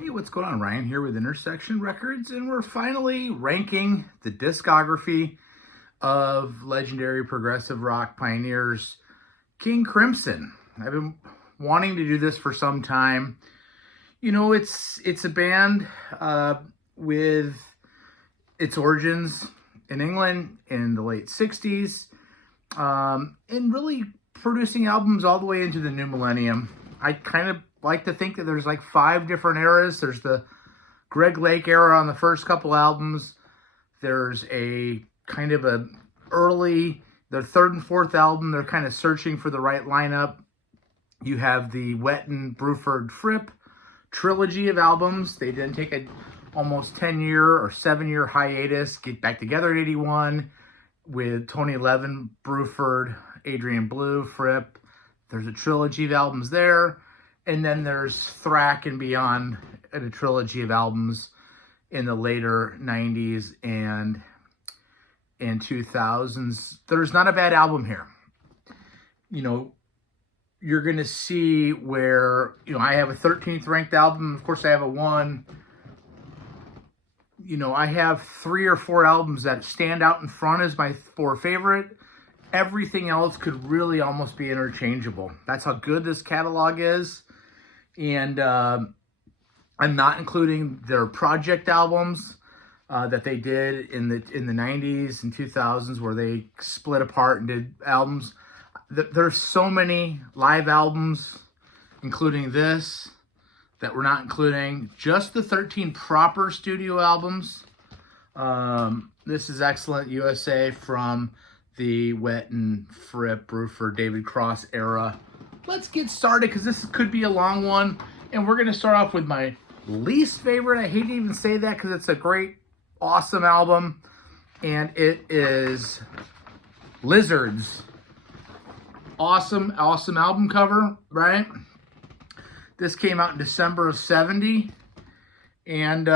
Hey, what's going on? Ryan here with Intersection Records, and we're finally ranking the discography of legendary progressive rock pioneers King Crimson. I've been wanting to do this for some time. You know, it's a band with its origins in England in the late 60s, and really producing albums all the way into the new millennium. I kind of like to think that there's like 5 different eras. There's the Greg Lake era on the first couple albums. There's a kind of a early, their third and fourth album, they're kind of searching for the right lineup. You have the Wetton, Bruford, Fripp trilogy of albums. They then take a almost 10-year or 7-year hiatus, get back together in 81 with Tony Levin, Bruford, Adrian Blue, Fripp. There's a trilogy of albums there. And then there's Thrak and Beyond, and a trilogy of albums in the later 90s and 2000s. There's not a bad album here. You know, you're going to see where, you know, I have a 13th ranked album. Of course, I have a 1. You know, I have 3 or 4 albums that stand out in front as my 4 favorite. Everything else could really almost be interchangeable. That's how good this catalog is. And I'm not including their project albums that they did in the 90s and 2000s, where they split apart and did albums. There's so many live albums, including this, that we're not including. Just the 13 proper studio albums. This is Excellent USA from the Wetton, Fripp, Bruford, David Cross era. Let's get started, because this could be a long one. And we're going to start off with my least favorite. I hate to even say that, because it's a great, awesome album. And it is Lizards. Awesome album cover, right? This came out in December of 70. And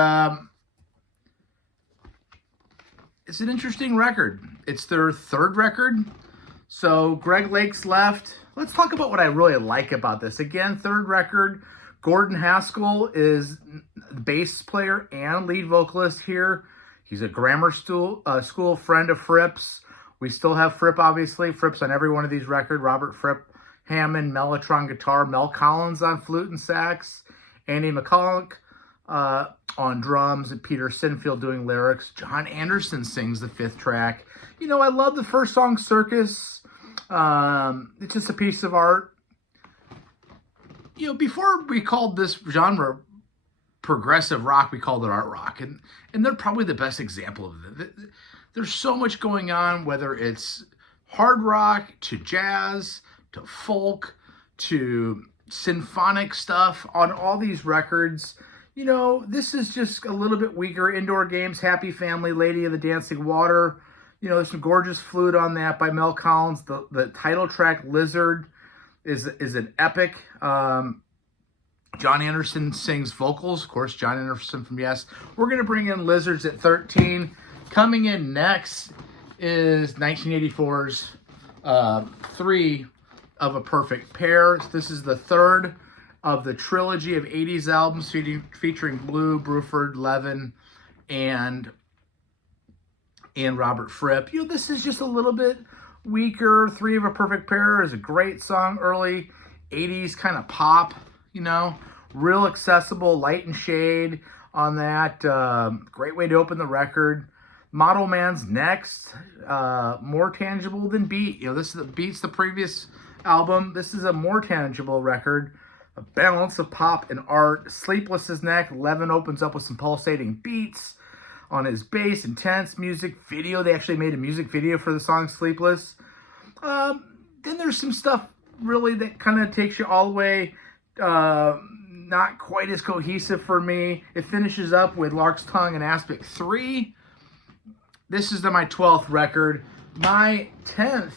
it's an interesting record. It's their 3rd record. So Greg Lake's left. Let's talk about what I really like about this. Again, 3rd record. Gordon Haskell is the bass player and lead vocalist here. He's a grammar school friend of Fripp's. We still have Fripp, obviously. Fripp's on every one of these records. Robert Fripp, Hammond, Mellotron guitar. Mel Collins on flute and sax. Andy McCulloch on drums, and Peter Sinfield doing lyrics. John Anderson sings the 5th track. You know, I love the first song, Circus. It's just a piece of art. You know, before we called this genre progressive rock, we called it art rock. And they're probably the best example of it. There's so much going on, whether it's hard rock to jazz to folk to symphonic stuff on all these records. You know, this is just a little bit weaker. Indoor Games, Happy Family, Lady of the Dancing Water. You know, there's some gorgeous flute on that by Mel Collins. The title track, Lizard, is an epic. John Anderson sings vocals. Of course, John Anderson from Yes. We're going to bring in Lizards at 13. Coming in next is 1984's 3 of a Perfect Pair. This is the 3rd of the trilogy of 80s albums featuring Blue, Bruford, Levin, and Robert Fripp. You know, this is just a little bit weaker. 3 of a Perfect Pair is a great song. Early 80s kind of pop, you know. Real accessible, light and shade on that. Great way to open the record. Model Man's next. More tangible than Beat. You know, this beats the previous album. This is a more tangible record. A balance of pop and art. Sleepless is next. Levin opens up with some pulsating beats on his bass. Intense music video. They actually made a music video for the song Sleepless. Then there's some stuff really that kind of takes you all the way. Not quite as cohesive for me. It finishes up with Larks Tongue and Aspic 3. This is my 12th record. My 10th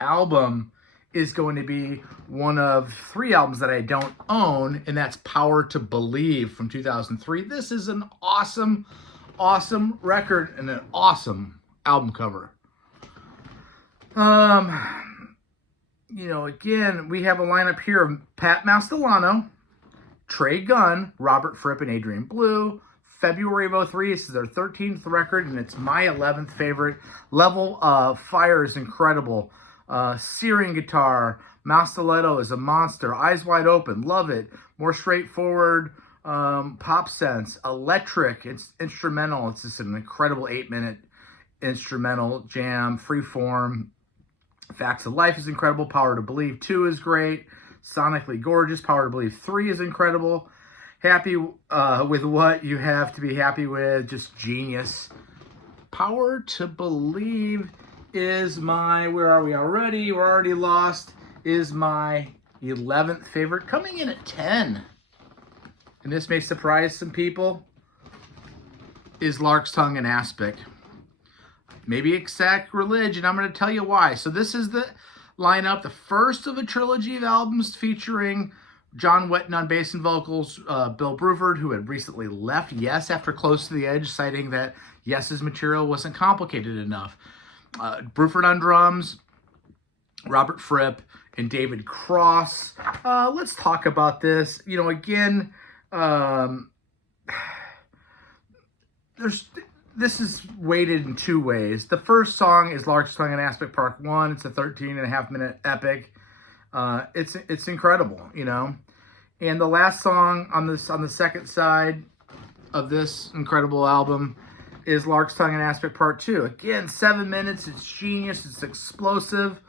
album is going to be one of 3 albums that I don't own, and that's Power to Believe from 2003. This is an awesome, awesome record and an awesome album cover. You know, again, we have a lineup here of Pat Mastelano, Trey Gunn, Robert Fripp, and Adrian Blue. February of 03, this is their 13th record, and it's my 11th favorite. Level of Fire is incredible. Searing guitar. Masteletto is a monster. Eyes Wide Open, love it. More straightforward pop sense. Electric, it's instrumental. It's just an incredible 8-minute instrumental jam. Freeform. Facts of Life is incredible. Power to Believe 2 is great. Sonically gorgeous. Power to Believe 3 is incredible. Happy with What You Have to Be Happy With. Just genius. Power to Believe is my, where are we already? We're already lost. Is my 11th favorite. Coming in at 10. And this may surprise some people. Is Larks, Tongue, and Aspic. Maybe it's sacrilege, and I'm going to tell you why. So this is the lineup, the first of a trilogy of albums featuring John Wetton on bass and vocals, Bill Bruford, who had recently left Yes after Close to the Edge, citing that Yes's material wasn't complicated enough. Bruford on drums, Robert Fripp, and David Cross. Let's talk about this. You know, again, this is weighted in two ways. The first song is Larks, Tongue, and Aspic Part 1. It's a 13.5-minute epic. It's incredible, you know. And the last song on the second side of this incredible album is Larks, Tongue, and Aspic Part 2. Again, 7 minutes. It's genius. It's explosive.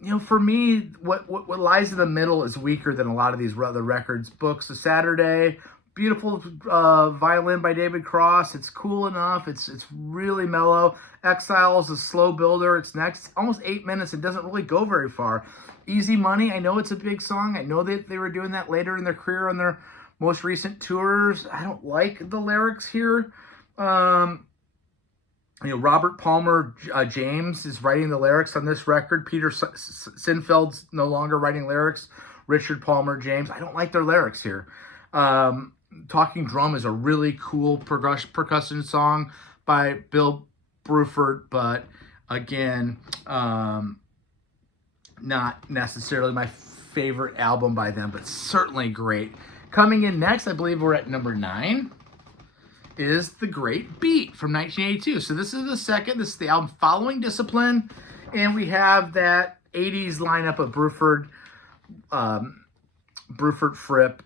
You know, for me, what lies in the middle is weaker than a lot of these other records. Books of Saturday, beautiful violin by David Cross. It's cool enough. It's really mellow. Exile is a slow builder. It's next almost 8 minutes. It doesn't really go very far. Easy Money, I know it's a big song. I know that they were doing that later in their career on their most recent tours. I don't like the lyrics here. You know, Robert Palmer James is writing the lyrics on this record. Peter Sinfeld's no longer writing lyrics. Richard Palmer James. I don't like their lyrics here. Talking Drum is a really cool percussion song by Bill Bruford, but again, not necessarily my favorite album by them, but certainly great. Coming in next, I believe we're at number 9, is The Great Beat from 1982. So this is the second. This is the album following Discipline, and we have that 80s lineup of Bruford, Fripp,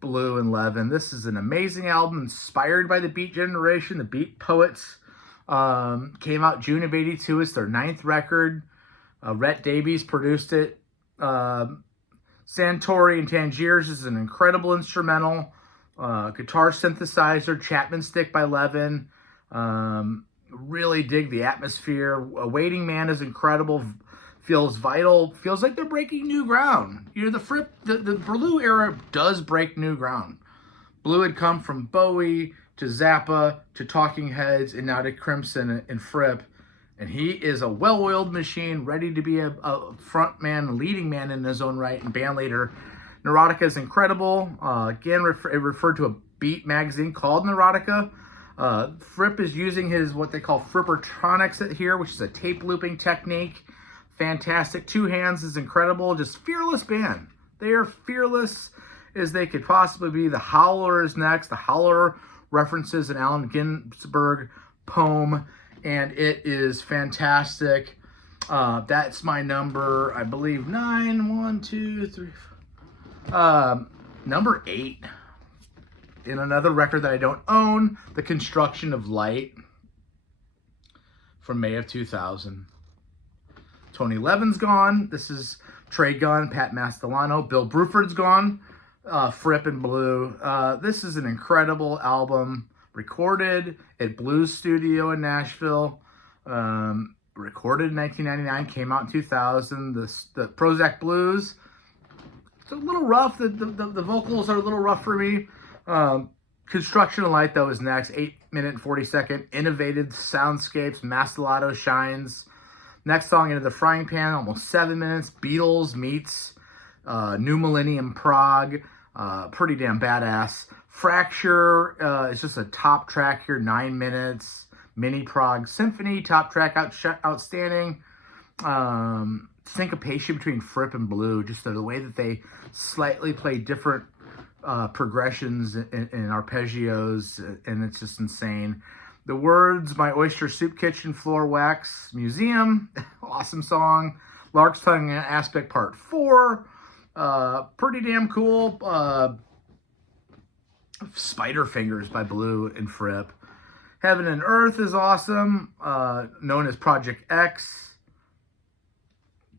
Blue, and Levin. This is an amazing album inspired by the Beat generation, the Beat Poets. Came out June of 82. It's their 9th record. Rhett Davies produced it. Santori and Tangiers is an incredible instrumental. Guitar synthesizer, Chapman Stick by Levin. Really dig the atmosphere. Waiting Man is incredible. Feels vital. Feels like they're breaking new ground. You know, the Blue era does break new ground. Blue had come from Bowie to Zappa to Talking Heads and now to Crimson and Fripp. And he is a well-oiled machine, ready to be a front man, a leading man in his own right, and band leader. Neurotica is incredible. Again, it referred to a Beat magazine called Neurotica. Fripp is using his, what they call Frippertronics here, which is a tape looping technique. Fantastic. Two Hands is incredible. Just fearless band. They are fearless as they could possibly be. The Howler is next. The Howler references an Allen Ginsberg poem, and it is fantastic. That's my number, I believe, 9. 1, 2, 3, 4. Number 8. In another record that I don't own, The Construction of Light from May of 2000. Tony Levin's gone. This is Trey Gunn, Pat Mastelano. Bill Bruford's gone. Fripp and Blue. This is an incredible album. Recorded at Blues Studio in Nashville. Recorded in 1999. Came out in 2000. The Prozac Blues. It's a little rough. The vocals are a little rough for me. Construction of Light, though, is next. 8-minute and 40-second. Innovative soundscapes. Mastelado shines. Next song, Into the Frying Pan, almost 7 minutes. Beatles meets New Millennium Prague. Pretty damn badass. Fracture is just a top track here, 9 minutes. Mini Prague Symphony, top track, outstanding. Syncopation between Fripp and Blue, just the way that they slightly play different progressions and arpeggios, and it's just insane. The words, My Oyster Soup Kitchen Floor Wax Museum, awesome song. Larks, Tongue, and Aspic Part 4, pretty damn cool. Spider Fingers by Blue and Fripp. Heaven and Earth is awesome, known as Project X.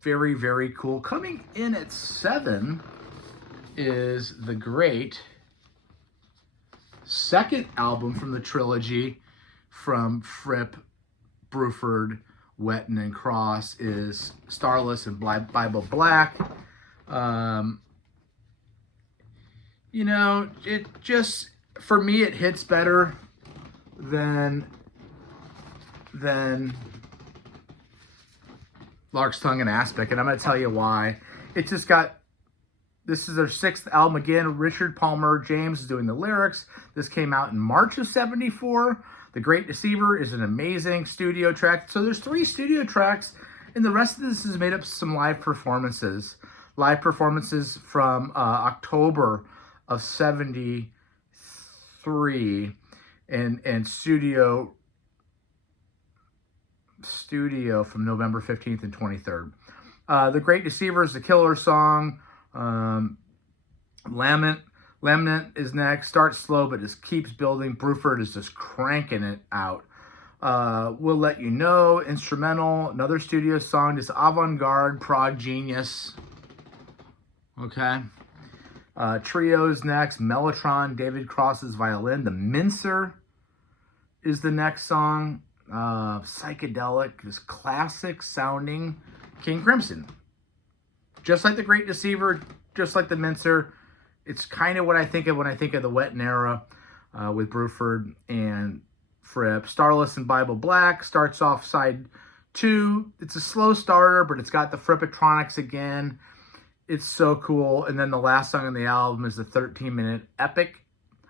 Very, very cool. Coming in at 7 is the great second album from the trilogy from Fripp, Bruford, Wetton, and Cross is Starless and Bible Black. You know, it just, for me, it hits better than Larks, Tongue, and Aspic, and I'm going to tell you why. It just got, this is their 6th album again. Richard Palmer James is doing the lyrics. This came out in March of '74. The Great Deceiver is an amazing studio track. So there's 3 studio tracks, and the rest of this is made up of some live performances. Live performances from October of '73, and studio from November 15th and 23rd. The Great Deceiver is the killer song. Lament is next. Starts slow, but just keeps building. Bruford is just cranking it out. We'll Let You Know, instrumental. Another studio song, just avant-garde, prog genius. Okay. Trios next. Mellotron, David Cross's violin. The Mincer is the next song. Psychedelic, this classic sounding King Crimson. Just like the Great Deceiver, just like the Mincer, it's kind of what I think of when I think of the Wetton era with Bruford and Fripp. Starless and Bible Black starts off side 2. It's a slow starter, but it's got the Frippatronics again. It's so cool. And then the last song on the album is the 13-minute epic.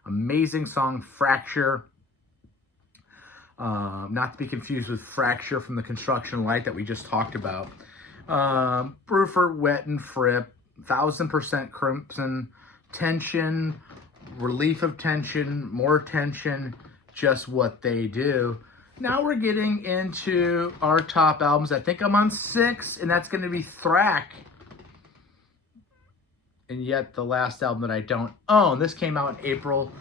Amazing song, Fracture. Not to be confused with Fracture from the Construction Light that we just talked about. Bruford, Wetton, Fripp, 1000% Crimson, tension, relief of tension, more tension, just what they do. Now we're getting into our top albums. I think I'm on 6, and that's going to be Thrak. And yet the last album that I don't own. This came out in April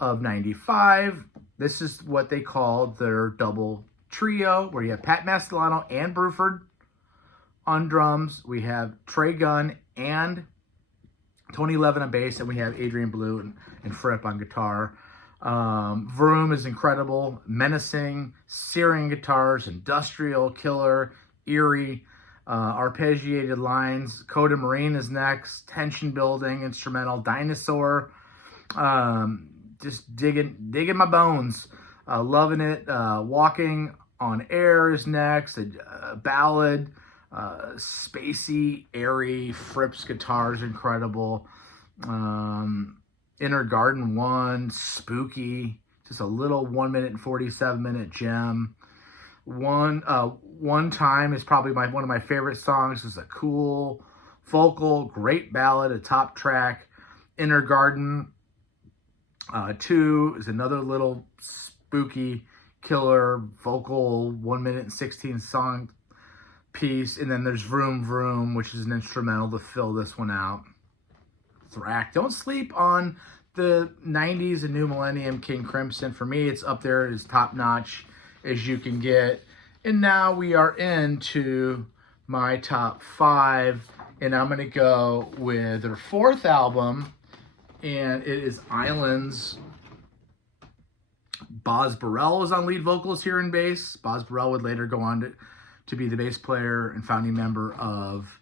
of '95. This is what they call their double trio, where you have Pat Mastelano and Bruford on drums. We have Trey Gunn and Tony Levin on bass, and we have Adrian Blue and Fripp on guitar. Vroom is incredible, menacing, searing guitars, industrial, killer, eerie, arpeggiated lines. Coda Marine is next, tension building, instrumental, Dinosaur. Just digging my bones, loving it. Walking on Air is next, a ballad, spacey, airy. Fripp's guitar is incredible. Inner Garden 1, spooky, just a little 1 minute and 47-minute gem. One Time is probably one of my favorite songs. It's a cool vocal, great ballad, a top track. Inner Garden 2 is another little spooky, killer vocal 1 minute and 16 song piece. And then there's Vroom Vroom, which is an instrumental to fill this one out. Thrak. Don't sleep on the 90s and New Millennium King Crimson. For me, it's up there as top notch as you can get. And now we are into my top 5, and I'm going to go with their 4th album, and it is Islands. Boz Burrell was on lead vocals here in bass. Boz Burrell would later go on to be the bass player and founding member of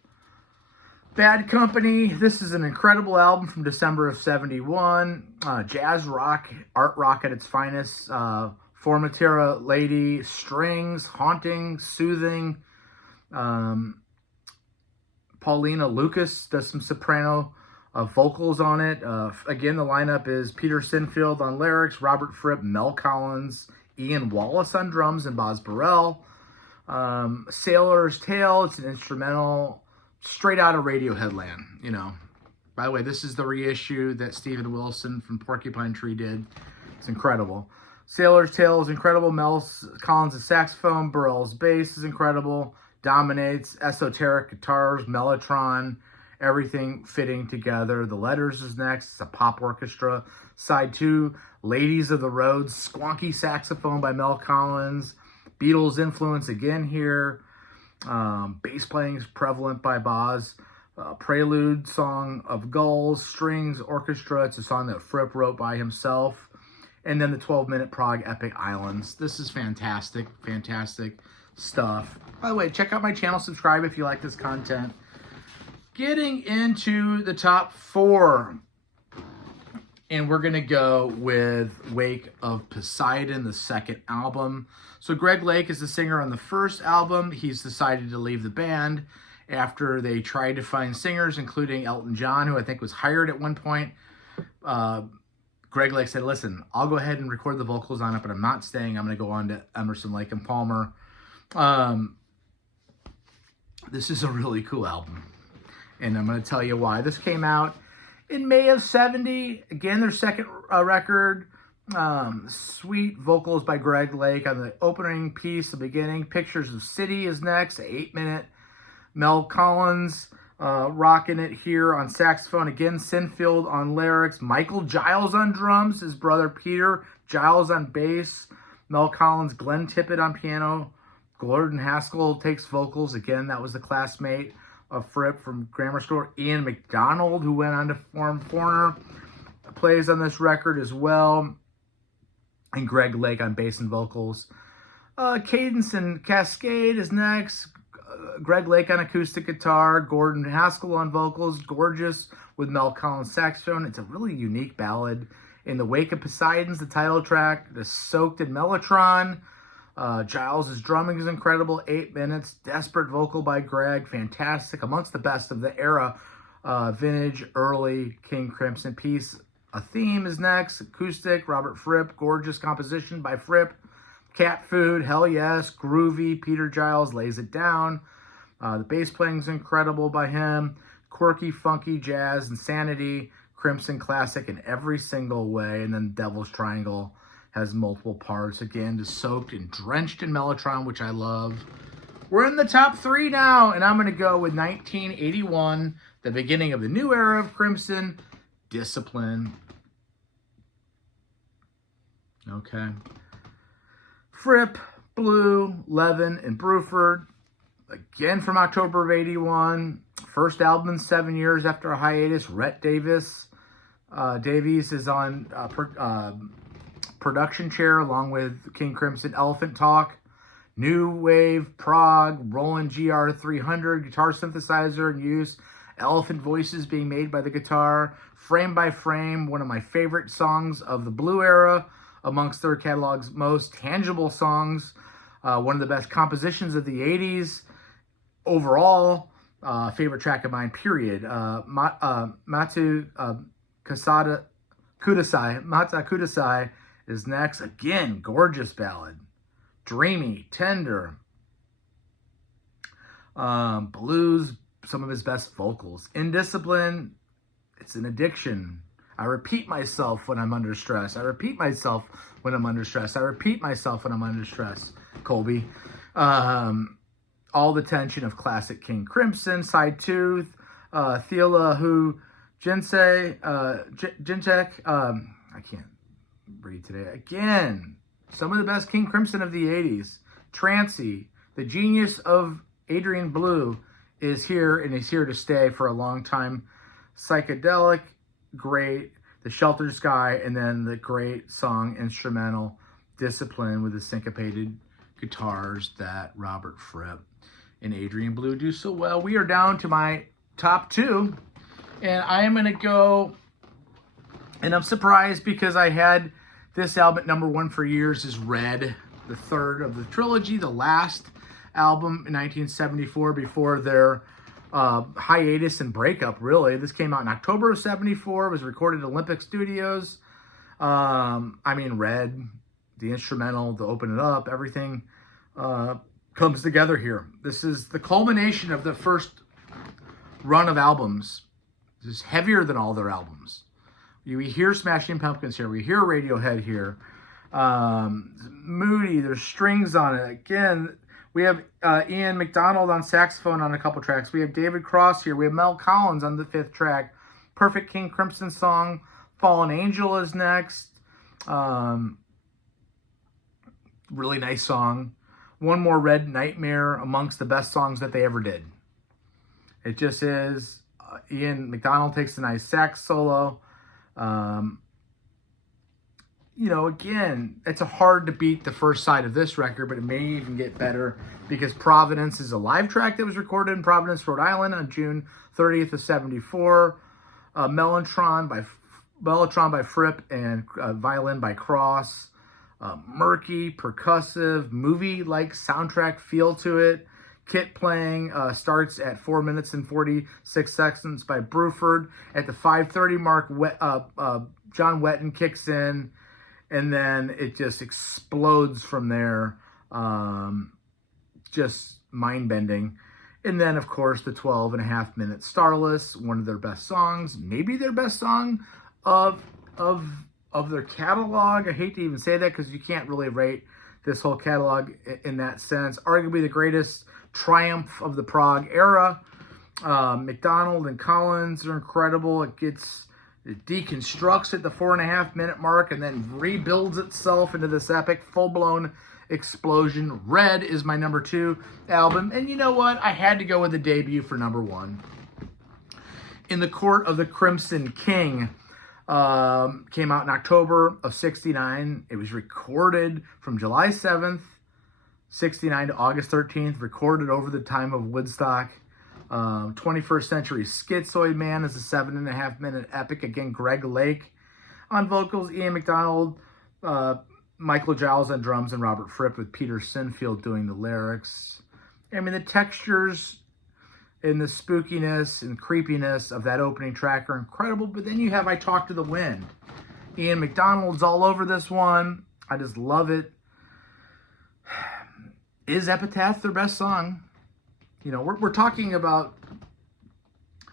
Bad Company. This is an incredible album from December of '71. Jazz rock, art rock at its finest. Formatera Lady, strings, haunting, soothing. Paulina Lucas does some soprano vocals on it. Again, the lineup is Peter Sinfield on lyrics, Robert Fripp, Mel Collins, Ian Wallace on drums, and Boz Burrell. Sailor's Tale, it's an instrumental straight out of Radiohead land, you know. By the way, this is the reissue that Steven Wilson from Porcupine Tree did. It's incredible. Sailor's Tale is incredible. Mel Collins' saxophone. Burrell's bass is incredible. Dominates. Esoteric guitars. Mellotron. Everything fitting together. The Letters is next. It's a pop orchestra. Side 2, Ladies of the Road. Squonky saxophone by Mel Collins. Beatles influence again here. Bass playing is prevalent by Boz. Prelude, Song of Gulls, Strings, Orchestra. It's a song that Fripp wrote by himself. And then the 12-minute prog epic Islands. This is fantastic, fantastic stuff. By the way, check out my channel, subscribe if you like this content. Getting into the top 4. And we're going to go with Wake of Poseidon, the second album. So Greg Lake is the singer on the first album. He's decided to leave the band after they tried to find singers, including Elton John, who I think was hired at one point. Greg Lake said, listen, I'll go ahead and record the vocals on it, but I'm not staying. I'm going to go on to Emerson, Lake and Palmer. This is a really cool album, and I'm going to tell you why. This came out in May of 70. Again, their second record. Sweet vocals by Greg Lake on the opening piece, the beginning. Pictures of City is next, 8-minute. Mel Collins rocking it here on saxophone. Again, Sinfield on lyrics. Michael Giles on drums. His brother Peter Giles on bass. Mel Collins, Glenn Tippett on piano. Gordon Haskell takes vocals. Again, that was the classmate of Fripp from Grammar School. Ian McDonald, who went on to form Foreigner, plays on this record as well. And Greg Lake on bass and vocals. Cadence and Cascade is next. Greg Lake on acoustic guitar, Gordon Haskell on vocals, Gorgeous with Mel Collins saxophone. It's a really unique ballad. In the Wake of Poseidon's the title track, the Soaked in Mellotron. Giles' drumming is incredible, 8 minutes. Desperate vocal by Greg, fantastic. Amongst the best of the era, vintage, early King Crimson piece. A Theme is next, acoustic, Robert Fripp, gorgeous composition by Fripp. Cat Food, Hell Yes, groovy, Peter Giles lays it down. The bass playing is incredible by him. Quirky, funky jazz, Insanity, Crimson classic in every single way. And then Devil's Triangle has multiple parts. Again, just soaked and drenched in Mellotron, which I love. We're in the top 3 now, and I'm going to go with 1981, the beginning of the new era of Crimson, Discipline. Okay. Fripp, Blue, Levin, and Bruford. Again from October of 81. First album in 7 years after a hiatus. Rhett Davies is on production chair along with King Crimson. Elephant Talk, New Wave, Prog, Roland GR300, guitar synthesizer in use. Elephant voices being made by the guitar. Frame by Frame, one of my favorite songs of the Blue era. Amongst their catalog's most tangible songs. One of the best compositions of the 80s. Overall, favorite track of mine, period. Mata Kudasai is next. Again, gorgeous ballad. Dreamy, tender. Blues, some of his best vocals. Indiscipline, it's an addiction. I repeat myself when I'm under stress. I repeat myself when I'm under stress. I repeat myself when I'm under stress. Colby. All the tension of classic King Crimson. Side 2. Theola Hu Jinsei. Jintek. I can't read today. Again, some of the best King Crimson of the 80s. Trancy. The genius of Adrian Blue is here and is here to stay for a long time. Psychedelic. Great, The Sheltered Sky, and then the great song instrumental Discipline with the syncopated guitars that Robert Fripp and Adrian Blue do so well. We are down to my top 2, and I am going to go, and I'm surprised because I had this album at number 1 for years, is Red, the third of the trilogy, the last album in 1974 before their hiatus and breakup, really. This came out in October of 74. It was recorded at Olympic Studios. Red, the instrumental to open it up, everything comes together here. This is the culmination of the first run of albums This is heavier than all their albums. We hear Smashing Pumpkins here. We hear Radiohead here. Moody, there's strings on it. Again, we have Ian McDonald on saxophone on a couple tracks. We have David Cross here. We have Mel Collins on the 5th track. Perfect King Crimson song. Fallen Angel is next. Really nice song. One More Red Nightmare, amongst the best songs that they ever did. It just is. Ian McDonald takes a nice sax solo. Again, it's hard to beat the first side of this record, but it may even get better because Providence is a live track that was recorded in Providence, Rhode Island on June 30th of 74. Mellotron by Fripp and violin by Cross. Murky, percussive, movie-like soundtrack feel to it. Kit playing starts at 4 minutes and 46 seconds by Bruford. At the 5:30 mark, John Wetton kicks in, and then it just explodes from there. Just mind-bending. And then, of course, the 12.5-minute Starless, one of their best songs, maybe their best song of their catalog. I hate to even say that because you can't really rate this whole catalog in that sense. Arguably the greatest triumph of the prog era. McDonald and Collins are incredible. It deconstructs at the 4.5-minute mark and then rebuilds itself into this epic full-blown explosion. Red is my number 2 album. And you know what? I had to go with the debut for number 1. In the Court of the Crimson King came out in October of 69. It was recorded from July 7th, 69 to August 13th, recorded over the time of Woodstock. 21st Century Schizoid Man is a 7.5-minute epic. Again, Greg Lake on vocals, Ian McDonald, Michael Giles on drums, and Robert Fripp with Peter Sinfield doing the lyrics. I mean, the textures and the spookiness and creepiness of that opening track are incredible, but then you have I Talk to the Wind. Ian McDonald's all over this one. I just love it. Is Epitaph their best song? We're talking about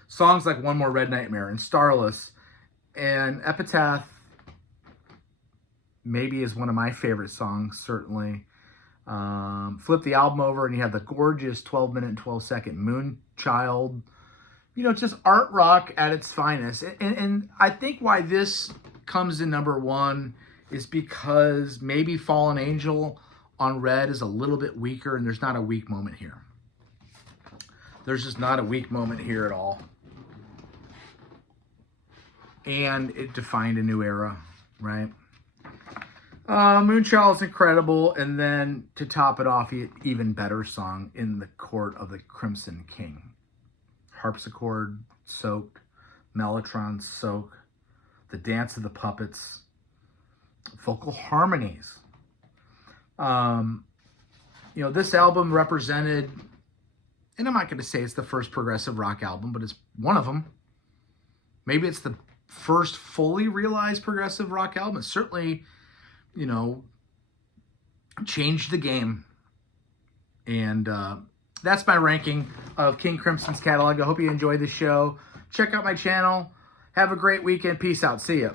songs like One More Red Nightmare and Starless, and Epitaph maybe is one of my favorite songs, certainly. Flip the album over and you have the gorgeous 12-minute and 12-second Moonchild. It's just art rock at its finest. And I think why this comes in number 1 is because maybe Fallen Angel on Red is a little bit weaker, and there's not a weak moment here. There's just not a weak moment here at all. And it defined a new era, right? Moonchild is incredible, and then to top it off, even better song, In the Court of the Crimson King. Harpsichord soaked, mellotron soaked, the dance of the puppets, vocal harmonies. This album represented, and I'm not going to say it's the first progressive rock album, but it's one of them. Maybe it's the first fully realized progressive rock album. It certainly, changed the game. And that's my ranking of King Crimson's catalog. I hope you enjoyed the show. Check out my channel. Have a great weekend. Peace out. See ya.